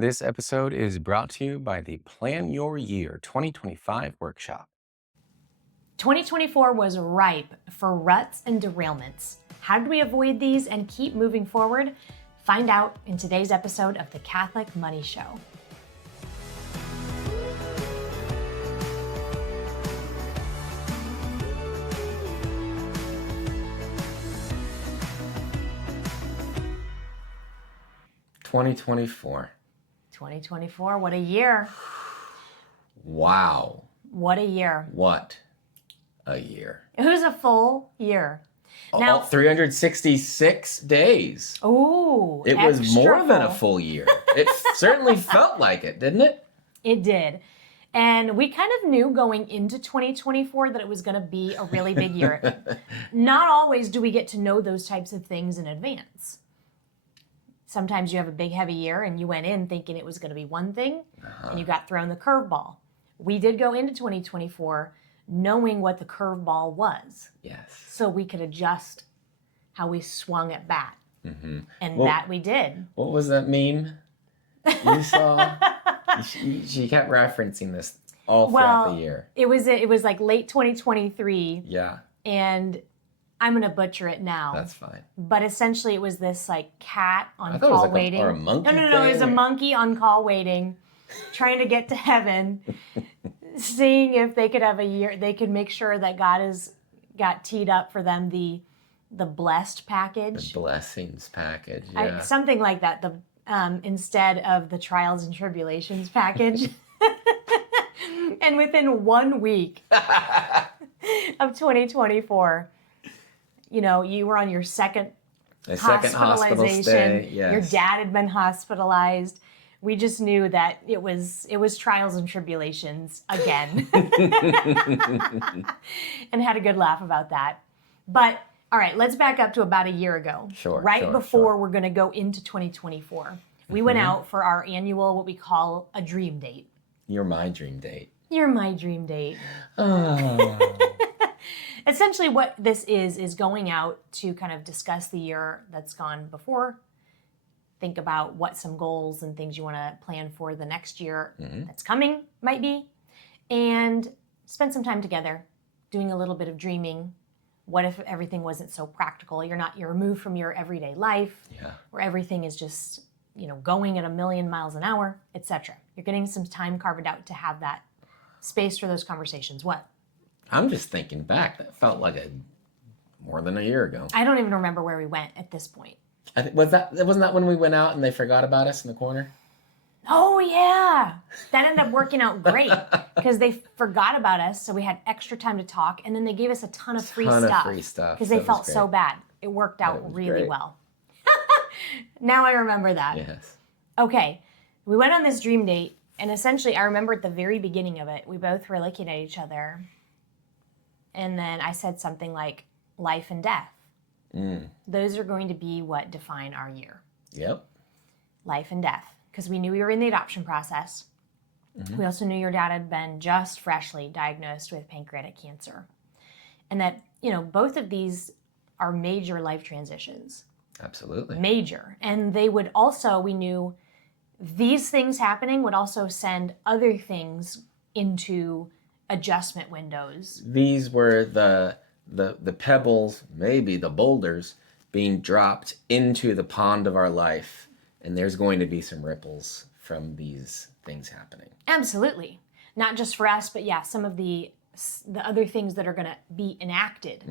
This episode is brought to you by the Plan Your Year 2025 workshop. 2024 was ripe for ruts and derailments. How did we avoid these and keep moving forward? Find out in today's episode of the Catholic Money Show. Twenty 2024, what a year. Wow. What a year. What a year. It was a full year. Now, 366 days. Ooh, It was more than a full. full year. It certainly felt like it, didn't it? It did. And we kind of knew going into 2024 that it was going to be a really big year. Not always do we get to know those types of things in advance. Sometimes you have a big, heavy year and you went in thinking it was going to be one thing and you got thrown the curveball. We did go into 2024 knowing what the curveball was. Yes. So we could adjust how we swung at bat. Mm-hmm. And that we did. What was that meme you saw? She kept referencing this all throughout the year. It was like late 2023. Yeah. And I'm going to butcher it now. That's fine. But essentially it was this like cat on I thought it was call like waiting. or a monkey No. It was a thing, monkey on call waiting, trying to get to heaven, seeing if they could have a year. They could make sure that God got teed up for them the blessed package. The blessings package. Yeah. Something like that. The instead of the trials and tribulations package. And within 1 week of 2024. You know, you were on your second hospital stay. Yes. Your dad had been hospitalized. We just knew that it was trials and tribulations again. And had a good laugh about that. But all right, let's back up to about a year ago. Sure. Before we're going to go into 2024. We went out for our annual, what we call a dream date. You're my dream date. You're my dream date. Oh. Essentially what this is going out to kind of discuss the year that's gone before, think about what some goals and things you want to plan for the next year that's coming might be, and spend some time together doing a little bit of dreaming. What if everything wasn't so practical? You're removed from your everyday life, where everything is just, going at 1,000,000 miles an hour, etc. You're getting some time carved out to have that space for those conversations. What? I'm just thinking back. That felt like more than a year ago. I don't even remember where we went at this point. Wasn't that when we went out and they forgot about us in the corner? Oh yeah, that ended up working out great because they forgot about us, so we had extra time to talk, and then they gave us a ton of free stuff because they felt so bad. It worked out really well. Now I remember that. Yes. Okay, we went on this dream date, and essentially I remember at the very beginning of it, we both were looking at each other. And then I said something like life and death. Those are going to be what define our year. Yep. Life and death. Because we knew we were in the adoption process. We also knew your dad had been just freshly diagnosed with pancreatic cancer. And that, both of these are major life transitions. Absolutely. Major. And they would also, we knew these things happening would also send other things into adjustment windows. These were the pebbles, maybe the boulders, being dropped into the pond of our life, and there's going to be some ripples from these things happening. Absolutely. Not just for us, but some of the other things that are going to be enacted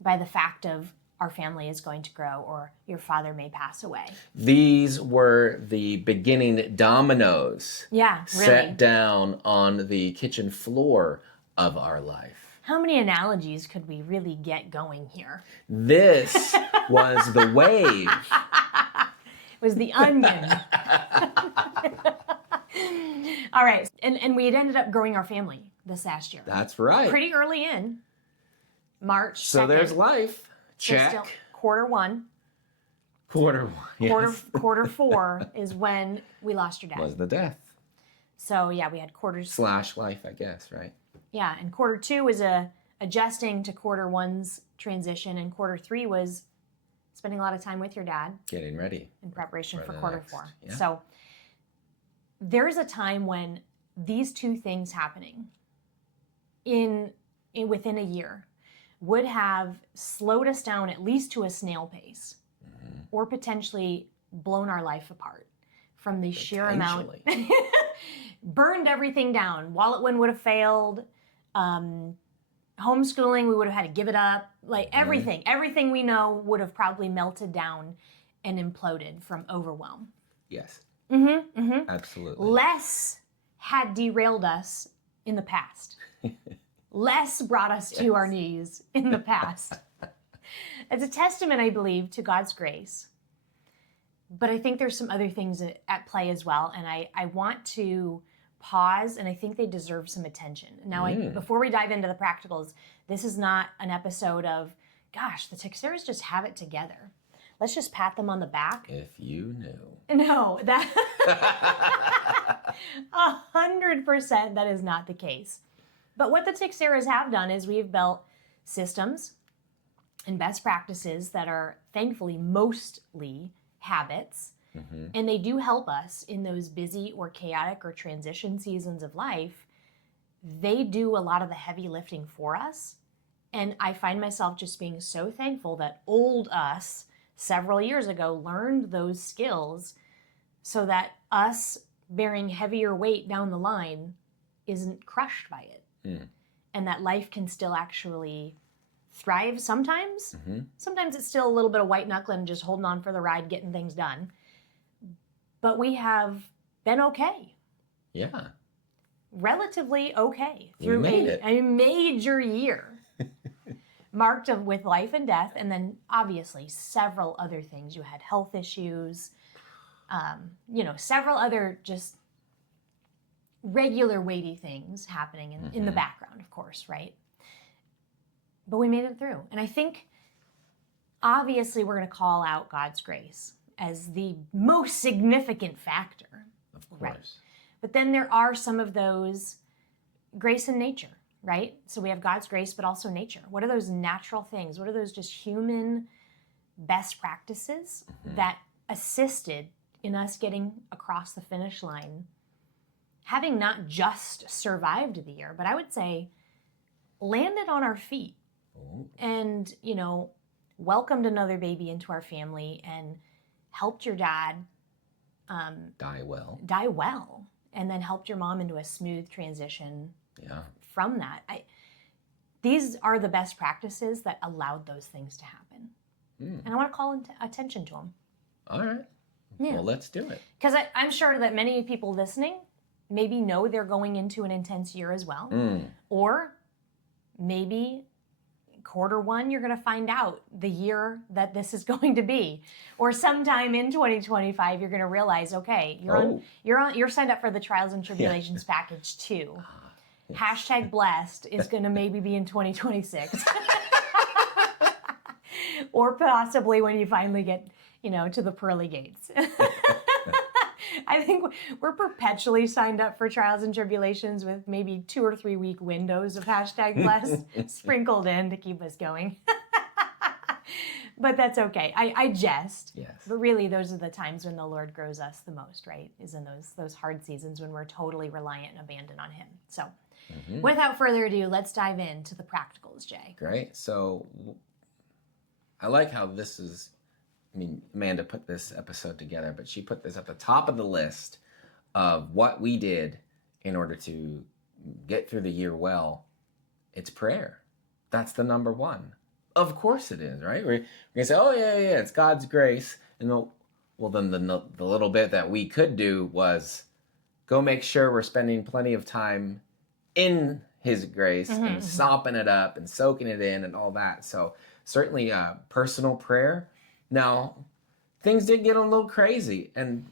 by the fact of our family is going to grow or your father may pass away. These were the beginning dominoes set Really. down on the kitchen floor of our life. How many analogies could we really get going here? This was the wave. It was the onion. All right. And we had ended up growing our family this last year. That's right. Pretty early in March 2nd. So there's life. Check. Still, quarter one. Quarter one. Yes. Quarter four is when we lost your dad. Was the death. So we had quarters. / life, I guess, right? Yeah, and quarter two was adjusting to quarter one's transition, and quarter three was spending a lot of time with your dad. Getting ready. In preparation for the quarter next. four. Yeah. So there's a time when these two things happening in within a year would have slowed us down at least to a snail pace, or potentially blown our life apart from the sheer amount. Burned everything down. Wallet Win would have failed. Homeschooling, we would have had to give it up. Like everything we know would have probably melted down and imploded from overwhelm. Yes. Mm-hmm. Absolutely. Less had derailed us in the past. Less brought us to our knees in the past. It's a testament, I believe, to God's grace. But I think there's some other things at play as well. And I want to pause, and I think they deserve some attention. Now, before we dive into the practicals, this is not an episode of, gosh, the Texeras just have it together. Let's just pat them on the back. If you knew. No, that 100% that is not the case. But what the Texeras have done is we've built systems and best practices that are thankfully mostly habits. And they do help us in those busy or chaotic or transition seasons of life. They do a lot of the heavy lifting for us. And I find myself just being so thankful that old us several years ago learned those skills so that us bearing heavier weight down the line isn't crushed by it. And that life can still actually thrive sometimes. Sometimes it's still a little bit of white knuckling, just holding on for the ride, getting things done. But we have been okay. Yeah. Relatively okay We through made it. a major year marked with life and death, and then obviously several other things. You had health issues, several other just regular weighty things happening in the background, of course, right? But we made it through. And I think obviously we're going to call out God's grace as the most significant factor. Of course. Right. But then there are some of those grace in nature, right? So we have God's grace, but also nature. What are those natural things? What are those just human best practices that assisted in us getting across the finish line, having not just survived the year, but I would say landed on our feet and, welcomed another baby into our family and helped your dad Die well. And then helped your mom into a smooth transition Yeah. from that. These are the best practices that allowed those things to happen. And I want to call attention to them. All right. Yeah. Well, let's do it. Because I'm sure that many people listening maybe know they're going into an intense year as well. Or maybe quarter one, you're going to find out the year that this is going to be. Or sometime in 2025, you're going to realize, okay, you're signed up for the trials and tribulations package too. Hashtag blessed is going to maybe be in 2026. Or possibly when you finally get, to the pearly gates. I think we're perpetually signed up for trials and tribulations with maybe 2 or 3 week windows of hashtag blessed sprinkled in to keep us going. But that's okay. I jest. Yes. But really, those are the times when the Lord grows us the most, right? Is in those hard seasons when we're totally reliant and abandoned on Him. So without further ado, let's dive into the practicals, Jay. Great. So I like how this is, Amanda put this episode together, but she put this at the top of the list of what we did in order to get through the year well. It's prayer. That's the number one. Of course it is, right? We're going to say, oh, yeah, it's God's grace. And then the little bit that we could do was go make sure we're spending plenty of time in His grace and sopping it up and soaking it in and all that. So certainly personal prayer. Now, things did get a little crazy, and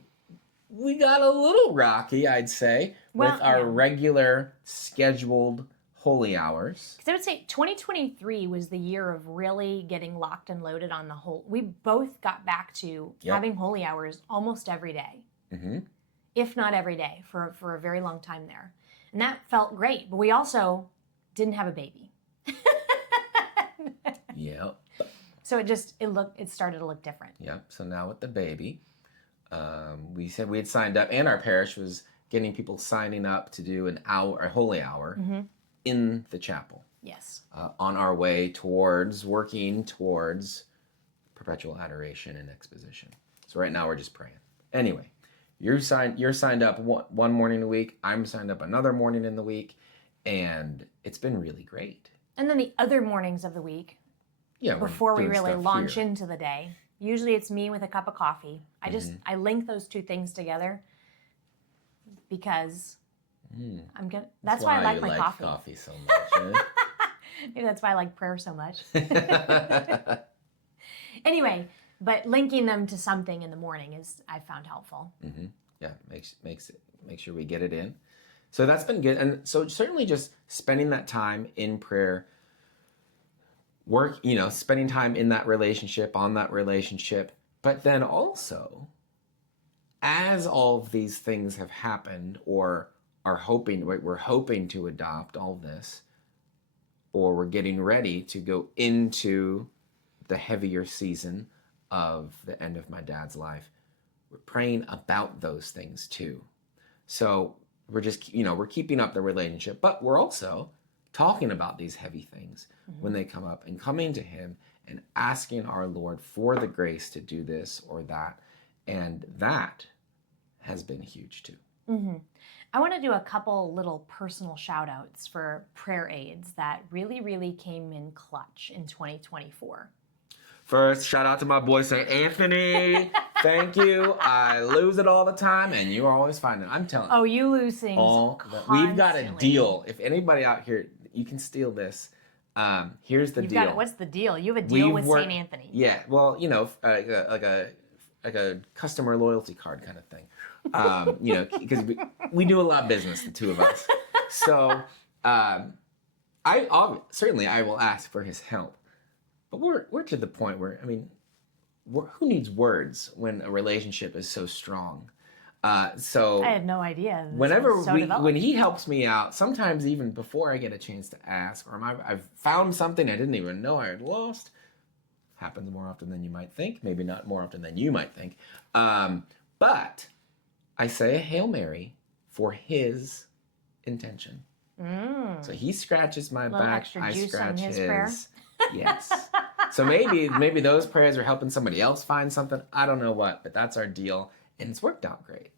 we got a little rocky, I'd say, with our regular scheduled holy hours. Because I would say 2023 was the year of really getting locked and loaded on the whole. We both got back to having holy hours almost every day, if not every day, for a very long time there. And that felt great, but we also didn't have a baby. Yep. So it started to look different. Yep. So now with the baby, we said we had signed up, and our parish was getting people signing up to do an hour, a holy hour in the chapel. Yes. On our way towards working towards perpetual adoration and exposition. So right now we're just praying. Anyway, you're signed up one morning a week. I'm signed up another morning in the week, and it's been really great. And then the other mornings of the week, before we really launch into the day, usually it's me with a cup of coffee. I link those two things together because that's why I like my coffee so much. Eh? Maybe that's why I like prayer so much. Anyway, but linking them to something in the morning is, I found helpful. Mm-hmm. Yeah, make sure we get it in. So that's been good. And so certainly just spending that time in prayer, spending time in that relationship, on that relationship. But then also, as all of these things have happened or we're hoping to adopt all this, or we're getting ready to go into the heavier season of the end of my dad's life, we're praying about those things too. So we're just, we're keeping up the relationship, but we're also talking about these heavy things when they come up and coming to him and asking our Lord for the grace to do this or that. And that has been huge too. Mm-hmm. I want to do a couple little personal shout outs for prayer aids that really, really came in clutch in 2024. First, shout out to my boy St. Anthony. Thank you. I lose it all the time, and you always find it. I'm telling you. Oh, you lose things We've got a deal. If anybody out here, you can steal this. Here's the deal. What's the deal? You have a deal with St. Anthony. Yeah. Well, like a customer loyalty card kind of thing. Because we do a lot of business, the two of us. So I will ask for his help. But we're to the point where, who needs words when a relationship is so strong? So I had no idea. When he helps me out, sometimes even before I get a chance to ask, or I've found something I didn't even know I had lost. Happens more often than you might think. Maybe not more often than you might think. But I say a Hail Mary for his intention. So he scratches my back, I scratch his. Prayer. Yes. So maybe those prayers are helping somebody else find something. I don't know what, but that's our deal, and it's worked out great.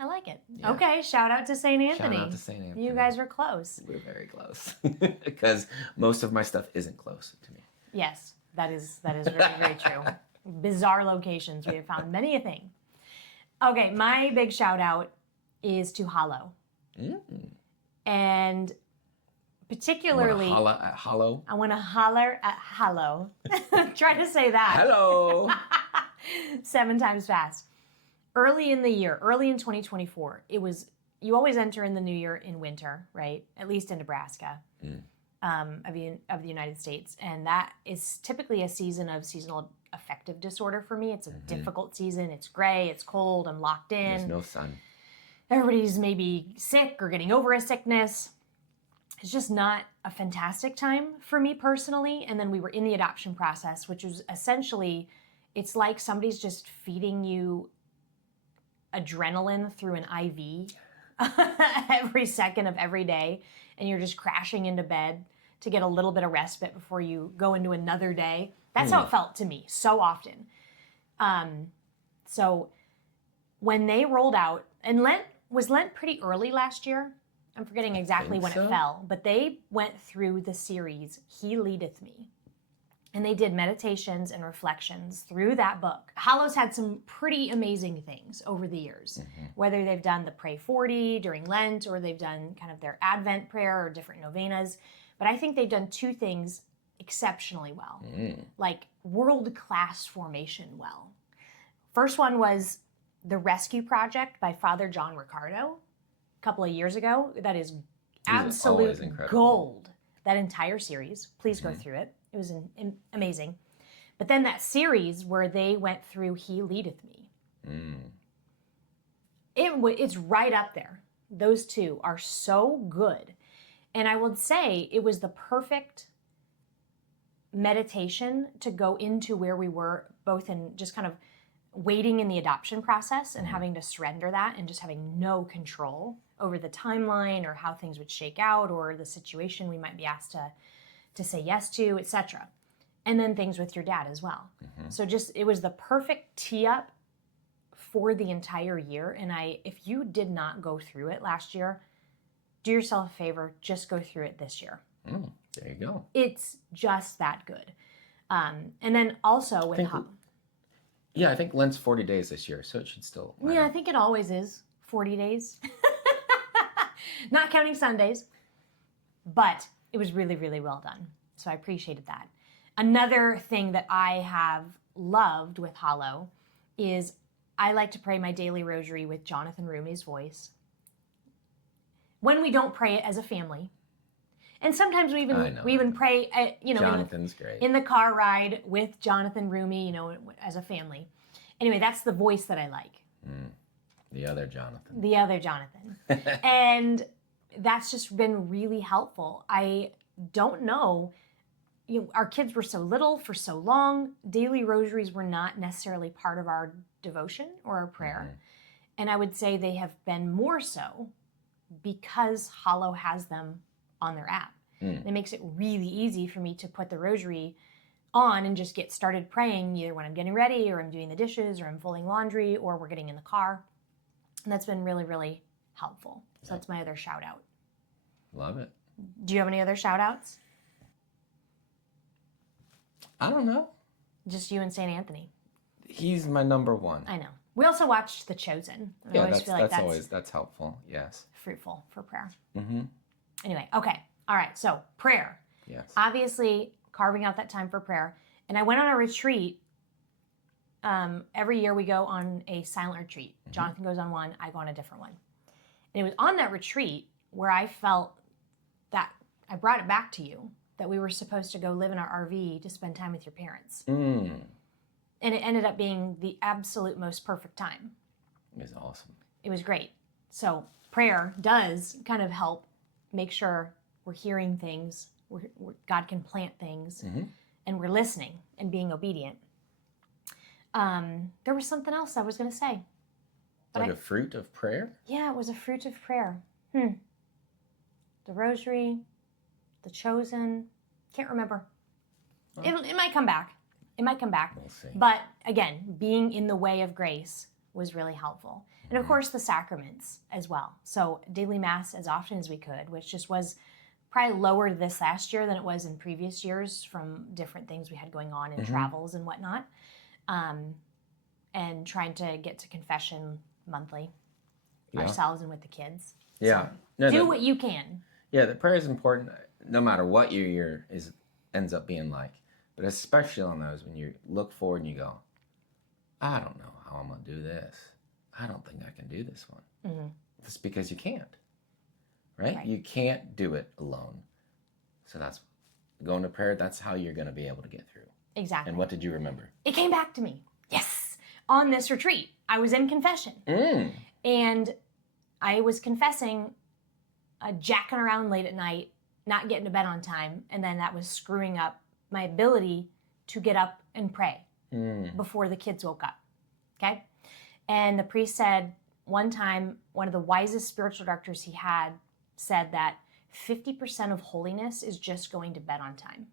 I like it. Yeah. Okay, shout out to St. Anthony. Shout out to St. Anthony. You guys were close. We're very close because most of my stuff isn't close to me. Yes, that is very, very true. Bizarre locations. We have found many a thing. Okay, my big shout out is to Hollow. And particularly... I want to holler at Hollow. Try to say that. Hello. 7 times fast. Early in 2024, you always enter in the new year in winter, right? At least in Nebraska, of the United States. And that is typically a season of seasonal affective disorder for me. It's a difficult season. It's gray, it's cold, I'm locked in. There's no sun. Everybody's maybe sick or getting over a sickness. It's just not a fantastic time for me personally. And then we were in the adoption process, which was essentially, it's like somebody's just feeding you adrenaline through an IV every second of every day. And you're just crashing into bed to get a little bit of respite before you go into another day. That's how it felt to me so often. So when they rolled out, and was Lent pretty early last year? I'm forgetting exactly when it fell, but they went through the series, He Leadeth Me. And they did meditations and reflections through that book. Hollow's had some pretty amazing things over the years, whether they've done the Pray 40 during Lent, or they've done kind of their Advent prayer or different novenas. But I think they've done 2 things exceptionally well, like world-class formation well. First one was The Rescue Project by Father John Riccardo a couple of years ago. That is absolute gold. That entire series. Please go through it. It was amazing. But then that series where they went through He Leadeth Me. It's right up there. Those 2 are so good. And I would say it was the perfect meditation to go into where we were, both in just kind of waiting in the adoption process and having to surrender that and just having no control over the timeline or how things would shake out or the situation we might be asked to say yes to, etc. And then things with your dad as well. So just, it was the perfect tee up for the entire year. And if you did not go through it last year, do yourself a favor, just go through it this year. There you go. It's just that good. And then also with I think Lent's 40 days this year, so it should still line yeah, up. I think it always is 40 days. Not counting Sundays. But it was really, really well done. So I appreciated that. Another thing that I have loved with Hollow is I like to pray my daily rosary with Jonathan Rumi's voice. When we don't pray it as a family. And sometimes we even pray, Jonathan's great. in the car ride with Jonathan Rumi, as a family. Anyway, that's the voice that I like. The other Jonathan. The other Jonathan. And that's just been really helpful. I don't know, our kids were so little for so long. Daily rosaries were not necessarily part of our devotion or our prayer. And I would say they have been more so because Hollow has them on their app. It makes it really easy for me to put the rosary on and just get started praying either when I'm getting ready or I'm doing the dishes or I'm folding laundry or we're getting in the car. And that's been really, really helpful. So that's my other shout out. Love it. Do you have any other shout outs? I don't know. Just you and St. Anthony. He's my number one. I know. We also watched The Chosen. I always feel like that's helpful. Yes. Fruitful for prayer. Anyway, okay. All right. So prayer. Yes. Obviously, carving out that time for prayer. And I went on a retreat. Every year we go on a silent retreat. Jonathan goes on one. I go on a different one. And it was on that retreat where I felt that I brought it back to you that we were supposed to go live in our RV to spend time with your parents. And it ended up being the absolute most perfect time. It was awesome. It was great. So prayer does kind of help make sure we're hearing things, God can plant things, and we're listening and being obedient. There was something else I was going to say. Like a fruit of prayer? Yeah, it was a fruit of prayer. The rosary, the chosen, can't remember. Oh. It might come back. It might come back. We'll see. But again, being in the way of grace was really helpful. And of course, the sacraments as well. So daily mass as often as we could, which just was probably lower this last year than it was in previous years from different things we had going on in travels and whatnot. And trying to get to confession monthly ourselves and with the kids. Yeah. So do what you can. Yeah, the prayer is important no matter what your year ends up being like. But especially on those when you look forward and you go, I don't know how I'm going to do this. I don't think I can do this one. It's because you can't. Right? You can't do it alone. So that's going to prayer. That's how you're going to be able to get through. Exactly. And what did you remember? It came back to me. Yes. On this retreat, I was in confession. And I was confessing, jacking around late at night, not getting to bed on time. And then that was screwing up my ability to get up and pray before the kids woke up. Okay? And the priest said one time, one of the wisest spiritual directors he had said that 50% of holiness is just going to bed on time.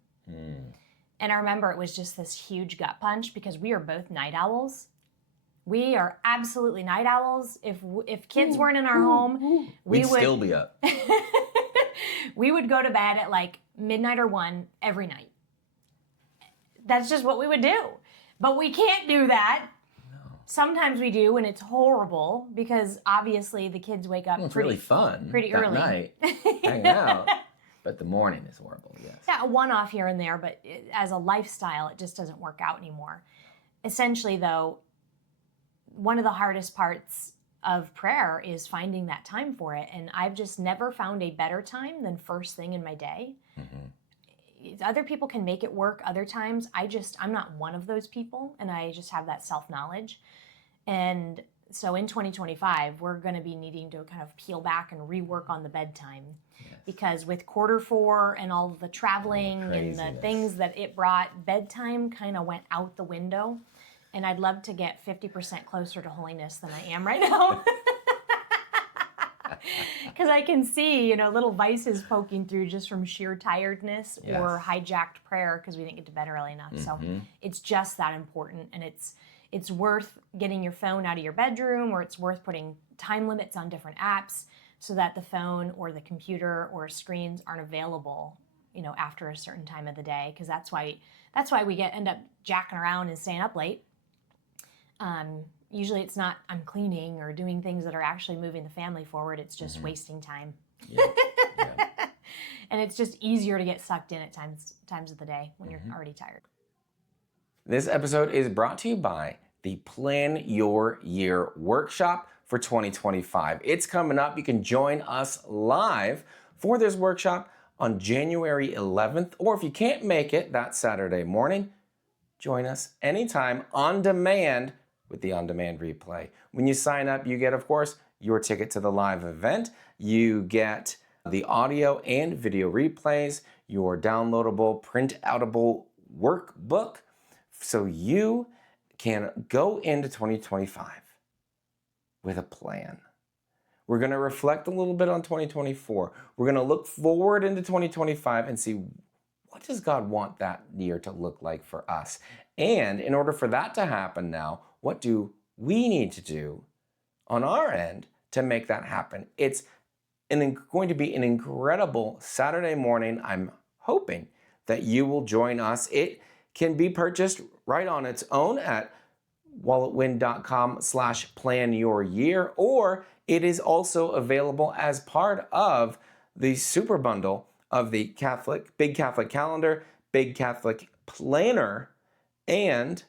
And I remember it was just this huge gut punch because we are both night owls. We are absolutely night owls. If kids weren't in our home, we'd still be up. We would go to bed at like midnight or 1 every night. That's just what we would do. But we can't do that. No. Sometimes we do, and it's horrible because obviously the kids wake up it's really fun pretty that early. Night, hang out. But the morning is horrible, yes. Yeah, a one-off here and there, but as a lifestyle, it just doesn't work out anymore. Essentially, though, one of the hardest parts of prayer is finding that time for it. And I've just never found a better time than first thing in my day. Other people can make it work other times. I'm not one of those people, and I just have that self-knowledge. And so in 2025, we're going to be needing to kind of peel back and rework on the bedtime. Because with Q4 and all the traveling and the things that it brought, bedtime kind of went out the window. And I'd love to get 50% closer to holiness than I am right now. Because I can see, little vices poking through just from sheer tiredness or hijacked prayer because we didn't get to bed early enough. So it's just that important. And it's worth getting your phone out of your bedroom, or it's worth putting time limits on different apps so that the phone or the computer or screens aren't available, after a certain time of the day. Because that's why we end up jacking around and staying up late. Usually it's not I'm cleaning or doing things that are actually moving the family forward. It's just wasting time. Yeah. And it's just easier to get sucked in at times of the day when you're already tired. This episode is brought to you by the Plan Your Year workshop for 2025. It's coming up. You can join us live for this workshop on January 11th, or if you can't make it that Saturday morning, join us anytime on demand with the on-demand replay. When you sign up, you get, of course, your ticket to the live event. You get the audio and video replays, your downloadable, print-outable workbook, so you can go into 2025 with a plan. We're going to reflect a little bit on 2024. We're going to look forward into 2025 and see, what does God want that year to look like for us? And in order for that to happen now, what do we need to do on our end to make that happen? It's going to be an incredible Saturday morning. I'm hoping that you will join us. It can be purchased right on its own at walletwin.com/planyouryear, or it is also available as part of the super bundle of the Big Catholic Calendar, Big Catholic Planner, and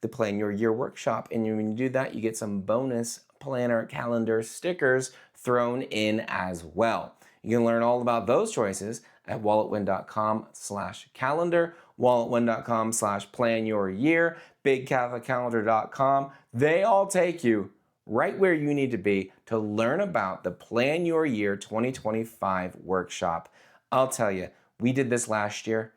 the Plan Your Year workshop. And when you do that, you get some bonus planner calendar stickers thrown in as well. You can learn all about those choices at walletwin.com/calendar, walletwin.com/planyouryear, bigcatholiccalendar.com. They all take you right where you need to be to learn about the Plan Your Year 2025 workshop. I'll tell you, we did this last year.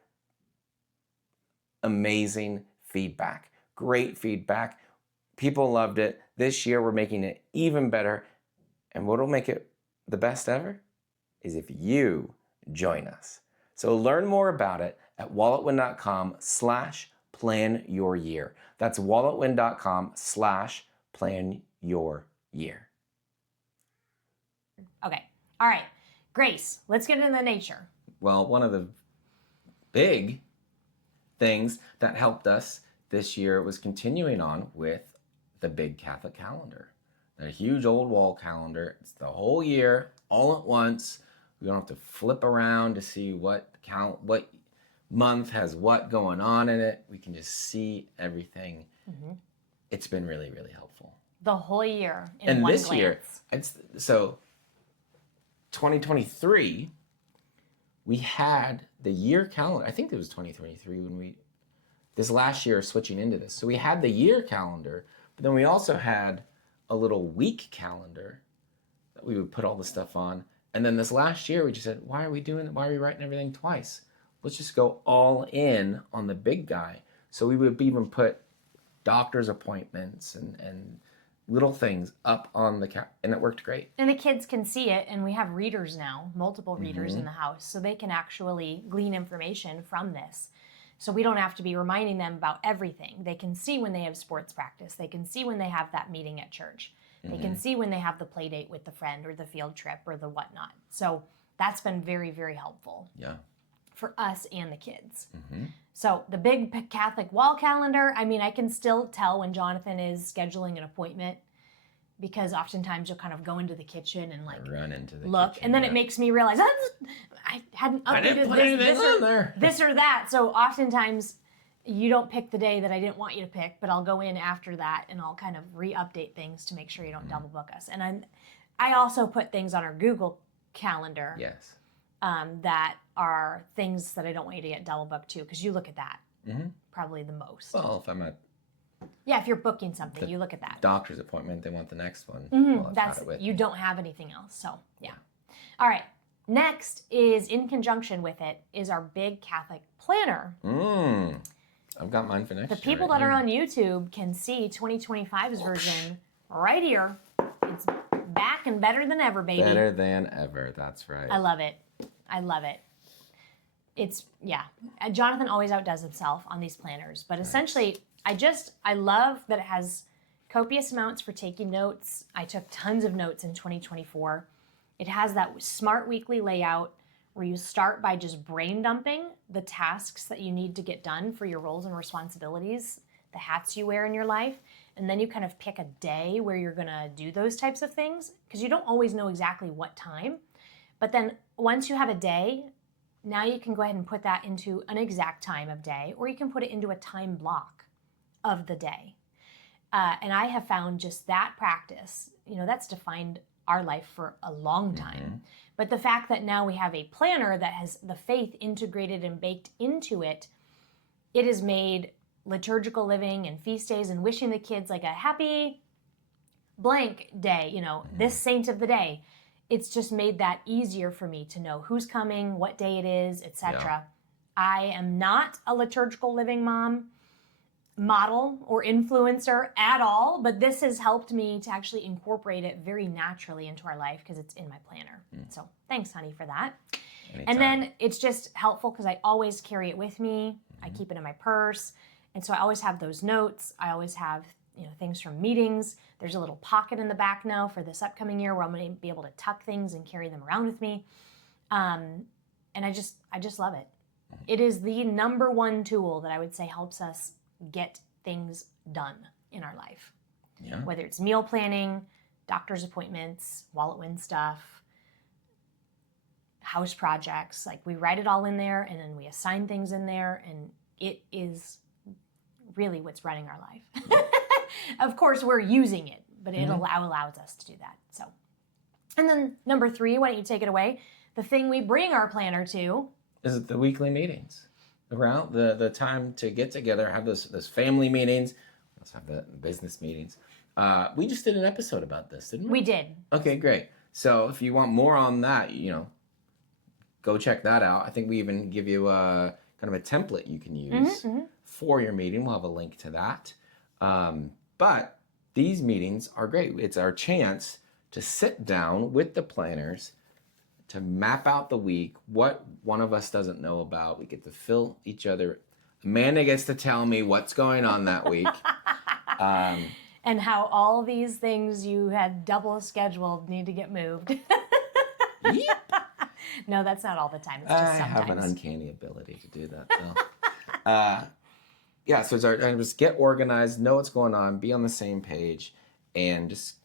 Amazing feedback. Great feedback. People loved it. This year, we're making it even better. And what'll make it the best ever is if you join us. So learn more about it at walletwin.com/planyouryear. That's walletwin.com/planyouryear. Okay. All right. Grace, let's get into the nature. Well, one of the big things that helped us this year was continuing on with the Big Catholic Calendar. A huge old wall calendar. It's the whole year, all at once. We don't have to flip around to see what month has what going on in it. We can just see everything. It's been really, really helpful. The whole year in one glance. And this year, so 2023, we had the year calendar. I think it was 2023 when this last year switching into this. So we had the year calendar, but then we also had a little week calendar that we would put all the stuff on. And then this last year, we just said, why are we writing everything twice? Let's just go all in on the big guy. So we would even put doctor's appointments and little things up on the and it worked great. And the kids can see it, and we have readers now, multiple readers in the house, so they can actually glean information from this. So we don't have to be reminding them about everything. They can see when they have sports practice. They can see when they have that meeting at church. They can see when they have the play date with the friend or the field trip or the whatnot. So that's been very, very helpful. Yeah. For us and the kids. So the Big Catholic wall calendar, I can still tell when Jonathan is scheduling an appointment, because oftentimes you'll kind of go into the kitchen and run into the look, kitchen, and then it makes me realize I hadn't updated this or that. So oftentimes you don't pick the day that I didn't want you to pick, but I'll go in after that and I'll kind of re-update things to make sure you don't double book us. And I also put things on our Google Calendar. Yes. That are things that I don't want you to get double booked too, because you look at that probably the most. Well, if I'm at if you're booking something, you look at that. Doctor's appointment, they want the next one. You don't have anything else, so yeah. All right. Next is in conjunction with it is our Big Catholic Planner. I've got mine for next The year. people that are on YouTube can see 2025's version right here. It's back and better than ever, baby. Better than ever. That's right. I love it. I love it. It's, yeah. Jonathan always outdoes himself on these planners. But essentially, I love that it has copious amounts for taking notes. I took tons of notes in 2024. It has that smart weekly layout where you start by just brain dumping the tasks that you need to get done for your roles and responsibilities, the hats you wear in your life. And then you kind of pick a day where you're going to do those types of things because you don't always know exactly what time. But then once you have a day, now you can go ahead and put that into an exact time of day, or you can put it into a time block of the day. And I have found just that practice, that's defined our life for a long time. Mm-hmm. But the fact that now we have a planner that has the faith integrated and baked into it, it has made liturgical living and feast days and wishing the kids like a happy blank day, this saint of the day. It's just made that easier for me to know who's coming, what day it is, etc. Yeah. I am not a liturgical living mom, model, or influencer at all, but this has helped me to actually incorporate it very naturally into our life because it's in my planner. So thanks, honey, for that. Anytime. And then it's just helpful because I always carry it with me. I keep it in my purse. And so I always have those notes. I always have things from meetings. There's a little pocket in the back now for this upcoming year where I'm going to be able to tuck things and carry them around with me. And I just love it. It is the number one tool that I would say helps us get things done in our life. Yeah. Whether it's meal planning, doctor's appointments, wallet win stuff, house projects, like we write it all in there and then we assign things in there, and it is really what's running our life. Of course, we're using it, but it allows us to do that. So, and then number 3, why don't you take it away? The thing we bring our planner to is the weekly meetings. Around the time to get together, have those family meetings. Let's have the business meetings. We just did an episode about this, didn't we? We did. Okay, great. So if you want more on that, go check that out. I think we even give you a kind of a template you can use for your meeting. We'll have a link to that. But these meetings are great. It's our chance to sit down with the planners to map out the week, what one of us doesn't know about. We get to fill each other. Amanda gets to tell me what's going on that week. And how all these things you had double scheduled need to get moved. Yep. No, that's not all the time. It's just sometimes. I have an uncanny ability to do that. So it's our time to just get organized, know what's going on, be on the same page, and just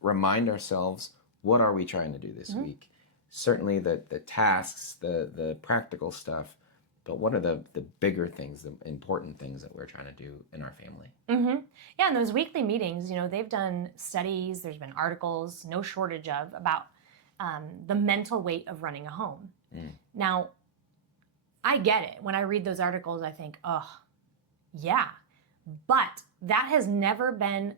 remind ourselves, what are we trying to do this week? Certainly the tasks, the practical stuff, but what are the bigger things, the important things that we're trying to do in our family? Yeah, and those weekly meetings, they've done studies, there's been articles, no shortage of, about the mental weight of running a home. Now, I get it. When I read those articles, I think, oh, yeah. But that has never been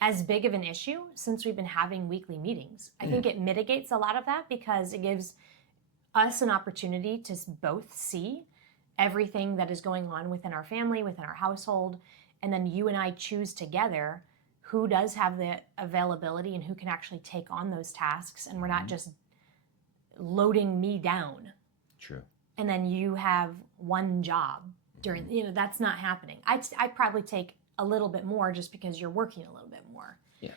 as big of an issue since we've been having weekly meetings. I think it mitigates a lot of that because it gives us an opportunity to both see everything that is going on within our family, within our household, and then you and I choose together who does have the availability and who can actually take on those tasks, and we're not just loading me down. True. And then you have one job during, that's not happening. I probably take a little bit more just because you're working a little bit more. Yeah.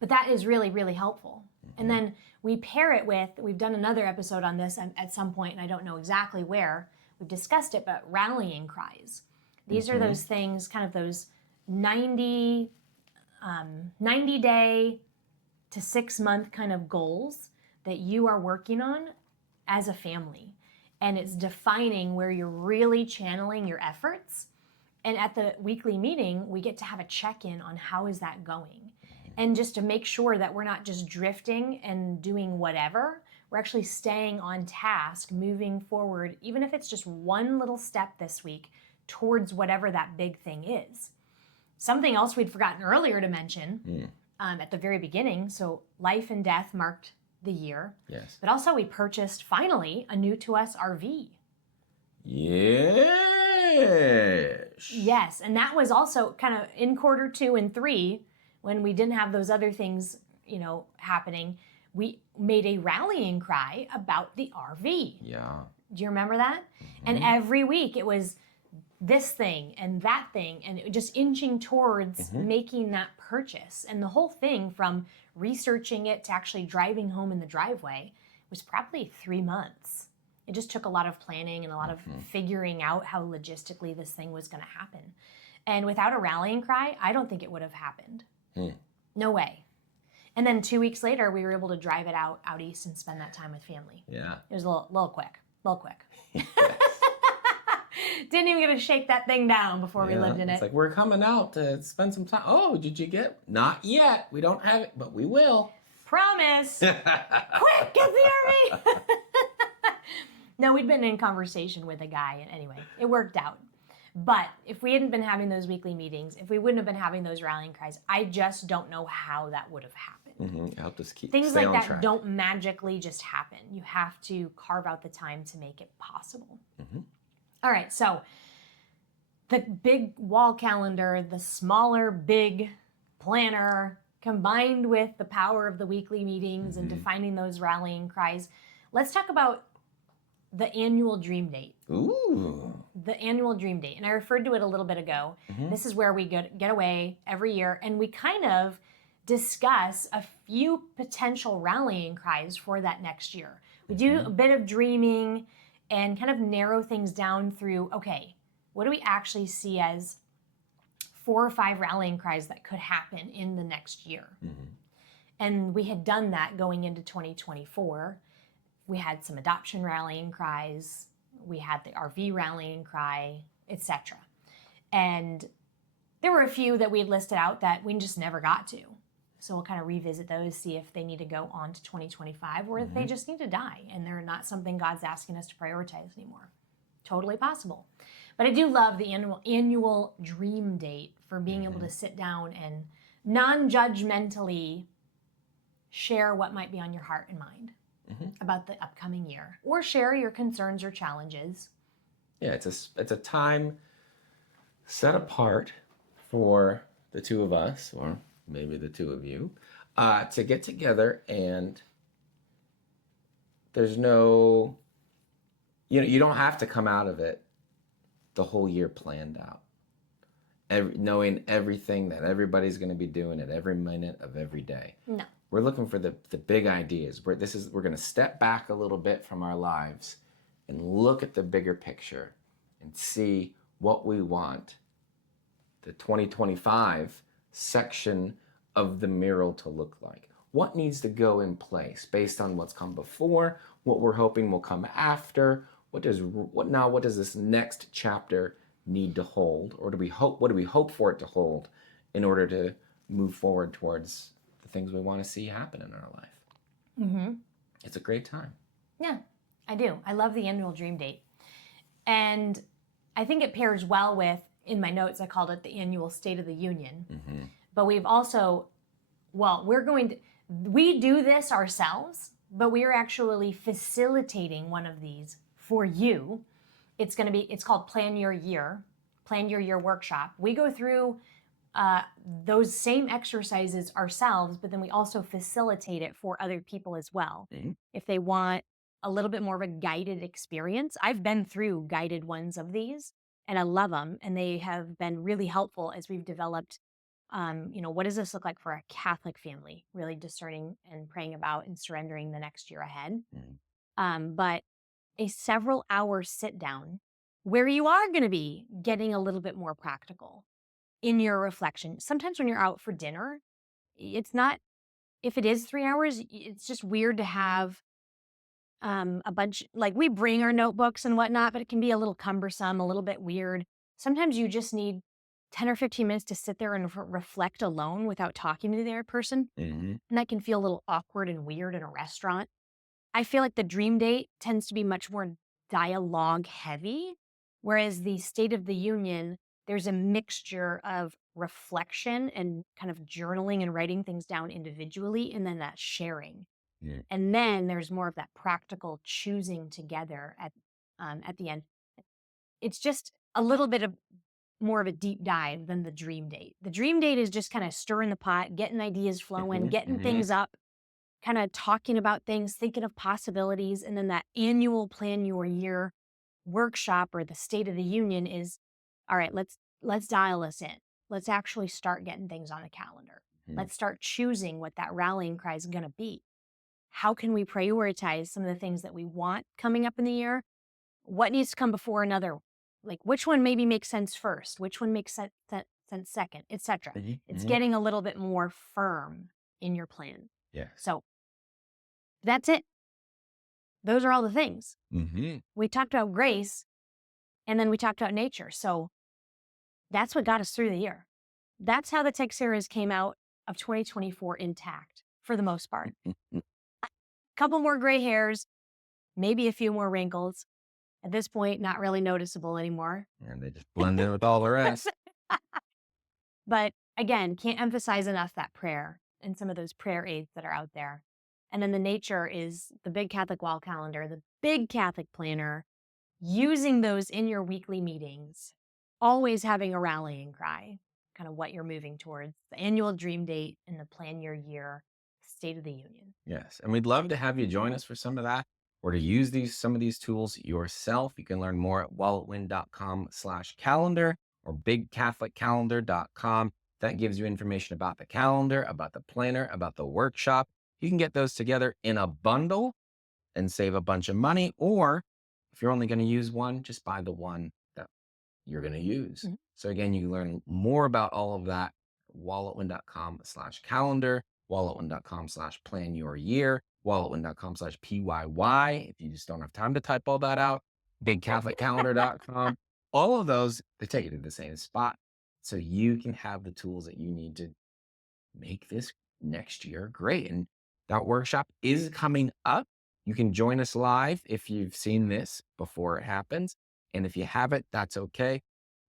But that is really, really helpful. And then we pair it with, we've done another episode on this at some point, and I don't know exactly where we've discussed it, but rallying cries. These are those things, kind of those 90 day to 6 month kind of goals that you are working on as a family. And it's defining where you're really channeling your efforts. And at the weekly meeting, we get to have a check-in on how is that going. And just to make sure that we're not just drifting and doing whatever, we're actually staying on task, moving forward, even if it's just one little step this week towards whatever that big thing is. Something else we'd forgotten earlier to mention at the very beginning. So life and death marked the year. Yes. But also we purchased finally a new to us RV. Yes. Yes, and that was also kind of in quarter 2 and 3 when we didn't have those other things, happening. We made a rallying cry about the RV. Yeah. Do you remember that? And every week it was this thing and that thing, and it just inching towards making that purchase. And the whole thing, from researching it to actually driving home in the driveway, was probably 3 months. It just took a lot of planning and a lot of figuring out how logistically this thing was going to happen. And without a rallying cry, I don't think it would have happened. No way. And then 2 weeks later, we were able to drive it out east and spend that time with family. Yeah. It was a little quick. Didn't even get to shake that thing down before we lived in it. It's like, we're coming out to spend some time. Oh, did you get? Not yet. We don't have it, but we will. Promise. Quick, get the RV. No, we'd been in conversation with a guy, and anyway, it worked out. But if we hadn't been having those weekly meetings, if we wouldn't have been having those rallying cries, I just don't know how that would have happened. Help us keep Things stay like on that track. don't magically just happen. You have to carve out the time to make it possible. All right, so the big wall calendar, the smaller big planner, combined with the power of the weekly meetings and defining those rallying cries. Let's talk about the annual dream date. Ooh. The annual dream date. And I referred to it a little bit ago. This is where we get away every year and we kind of discuss a few potential rallying cries for that next year. We do a bit of dreaming and kind of narrow things down through, okay, what do we actually see as 4 or 5 rallying cries that could happen in the next year? And we had done that going into 2024. We had some adoption rallying cries. We had the RV rallying cry, etc. And there were a few that we had listed out that we just never got to. So we'll kind of revisit those, see if they need to go on to 2025 or if they just need to die and they're not something God's asking us to prioritize anymore. Totally possible. But I do love the annual dream date for being able to sit down and non-judgmentally share what might be on your heart and mind about the upcoming year, or share your concerns or challenges. Yeah, it's a time set apart for the two of us, or maybe the two of you, to get together, and there's no, you don't have to come out of it the whole year planned out, knowing everything that everybody's going to be doing at every minute of every day. No. We're looking for the big ideas. We're going to step back a little bit from our lives and look at the bigger picture and see what we want the 2025 section of the mural to look like. What needs to go in place based on what's come before, what we're hoping will come after, what does this next chapter need to hold, or what do we hope for it to hold in order to move forward towards the things we want to see happen in our life. It's a great time. Yeah, I do. I love the annual dream date. And I think it pairs well with, in my notes, I called it the annual State of the Union. But we've also, we do this ourselves, but we are actually facilitating one of these for you. It's called Plan Your Year workshop. We go through those same exercises ourselves, but then we also facilitate it for other people as well. If they want a little bit more of a guided experience. I've been through guided ones of these and I love them. And they have been really helpful as we've developed, what does this look like for a Catholic family? Really discerning and praying about and surrendering the next year ahead. But a several hour sit down where you are going to be getting a little bit more practical in your reflection. Sometimes when you're out for dinner, it's not, if it is 3 hours, it's just weird to have a bunch, like we bring our notebooks and whatnot, but it can be a little cumbersome, a little bit weird. Sometimes you just need 10 or 15 minutes to sit there and reflect alone without talking to the other person. And that can feel a little awkward and weird in a restaurant. I feel like the dream date tends to be much more dialogue heavy, whereas the State of the Union, there's a mixture of reflection and kind of journaling and writing things down individually, and then that sharing. And then there's more of that practical choosing together at the end. it's just a little bit of more of a deep dive than the dream date. The dream date is just kind of stirring the pot, getting ideas flowing, getting things up, kind of talking about things, thinking of possibilities. And then that annual plan your year workshop or the State of the Union is, all right, let's dial this in. Let's actually start getting things on the calendar. Let's start choosing what that rallying cry is going to be. How can we prioritize some of the things that we want coming up in the year? What needs to come before another? Like which one maybe makes sense first? Which one makes sense second, etc. It's getting a little bit more firm in your plan. Yes. So that's it. Those are all the things. Mm-hmm. We talked about grace and then we talked about nature. So that's what got us through the year. That's how the tech series came out of 2024 intact for the most part. A couple more gray hairs, maybe a few more wrinkles. At this point, not really noticeable anymore. And they just blend in with all the rest. But again, can't emphasize enough that prayer and some of those prayer aids that are out there. And then the nature is the Big Catholic Wall Calendar, the Big Catholic Planner, using those in your weekly meetings, always having a rallying cry, kind of what you're moving towards, the annual dream date and the plan your year, State of the Union. Yes. And we'd love to have you join us for some of that or to use some of these tools yourself. You can learn more at walletwin.com/calendar or bigcatholiccalendar.com. That gives you information about the calendar, about the planner, about the workshop. You can get those together in a bundle and save a bunch of money. Or if you're only going to use one, just buy the one that you're going to use. So again, you can learn more about all of that at walletwin.com/calendar, walletwin.com/plan your year, walletwin.com/PYY. If you just don't have time to type all that out, bigcatholiccalendar.com. All of those, they take you to the same spot. So you can have the tools that you need to make this next year great. And that workshop is coming up. You can join us live if you've seen this before it happens. And if you haven't, that's okay.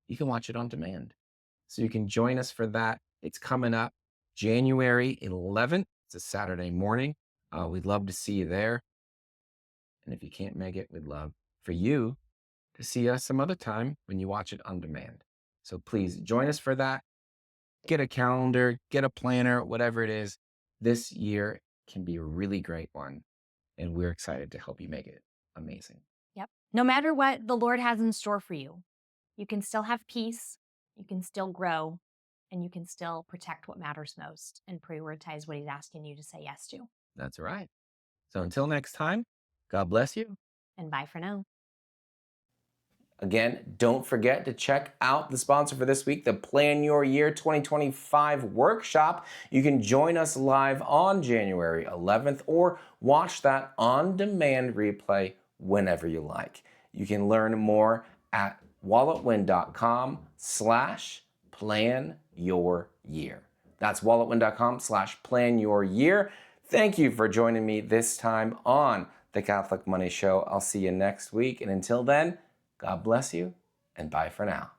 You can watch it on demand. So you can join us for that. It's coming up January 11th. It's a Saturday morning. We'd love to see you there. And if you can't make it, we'd love for you to see us some other time when you watch it on demand. So please join us for that. Get a calendar, get a planner, whatever it is. This year can be a really great one. And we're excited to help you make it amazing. Yep. No matter what the Lord has in store for you, you can still have peace, you can still grow, and you can still protect what matters most and prioritize what He's asking you to say yes to. That's right. So until next time, God bless you. And bye for now. Again, don't forget to check out the sponsor for this week, the Plan Your Year 2025 workshop. You can join us live on January 11th or watch that on-demand replay whenever you like. You can learn more at walletwin.com/planyouryear. That's walletwin.com/planyouryear. Thank you for joining me this time on The Catholic Money Show. I'll see you next week. And until then, God bless you, and bye for now.